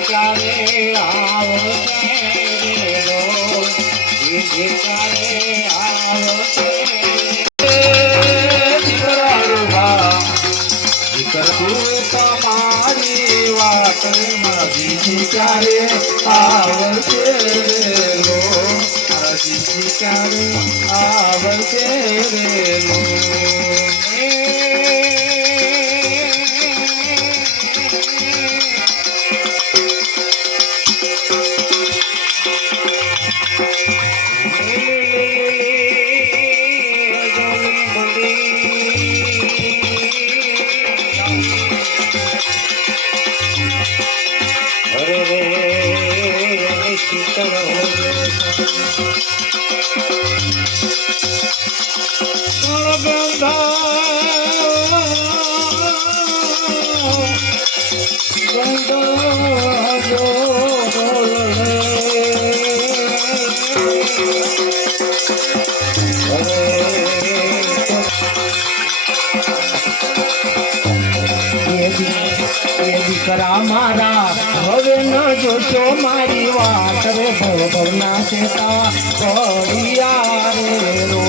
ક્યારે આવશે લો ક્યારે આવશે તમારી વાત મારી ક્યારે આવશે રે લો મારી ક્યારે આવશે Bye. દીકરા મારા હવે ન જોશો મારી વાત રે ભવના સેતા પડિયા રે રો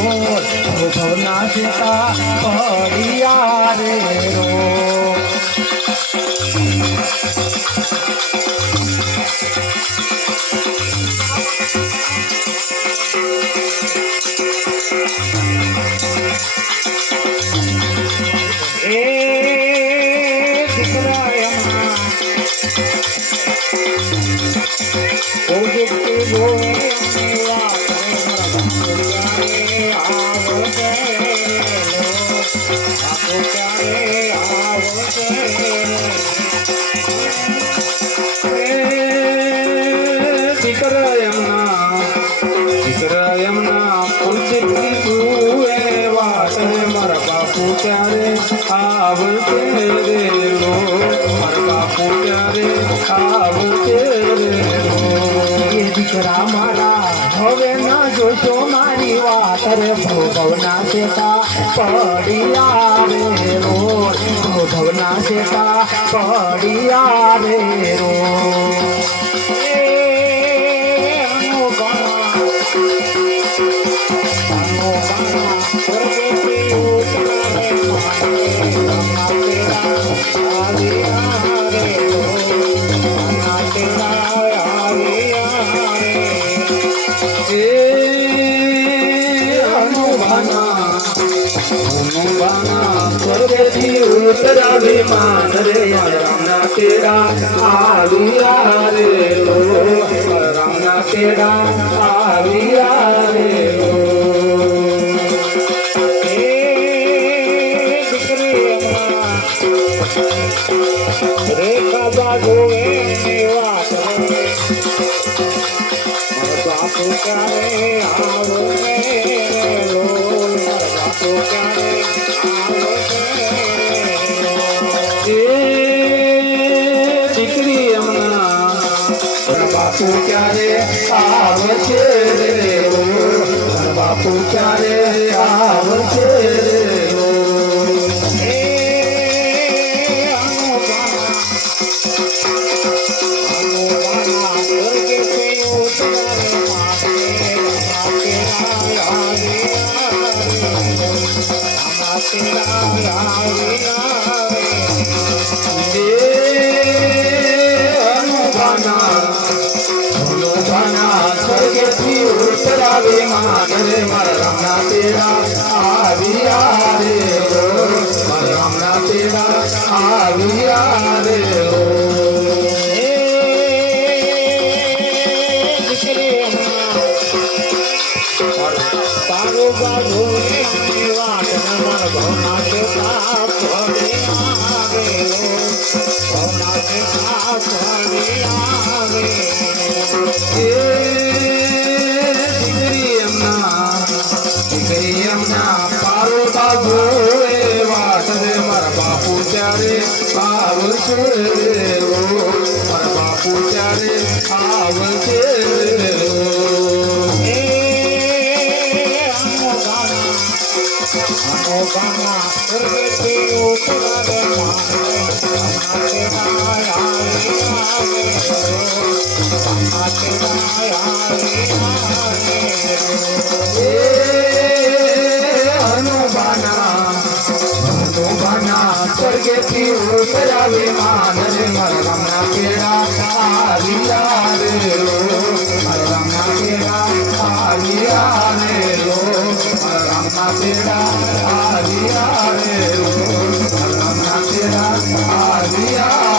ભવના સેતા પડિયા રે રો એ એ વાત રે મારા બાપુ ક્યારે આવશે રે લો દીકરા મારા હવે ના જોશો મારી વાત રે ભોગવના શેતા પડિયા રે રો ભોગવના શેતા પડિયા રે રો হে হনুমানা হনুমানা সর্বজি উত্তরাভিমান রে রামনা তেরা আলুয়া রে রামনা তেরা બાપુ ક્યારે આવશે છે બાપુ ક્યારે આવશે રે मान रे मरम ना तेरा आविया रे ओ मरम ना तेरा आविया रे ओ तारो આવશે બાપુ ત્યારે આવશે રે ઓ સ્વર્ગેથી ઉતરાવે માન રે મારા રામના પેડા આવ્યા રે લો મારા રામના પેડા આવ્યા રે લો મારા રામના પેડા આવ્યા રે લો મારા રામના પેડા આવ્યા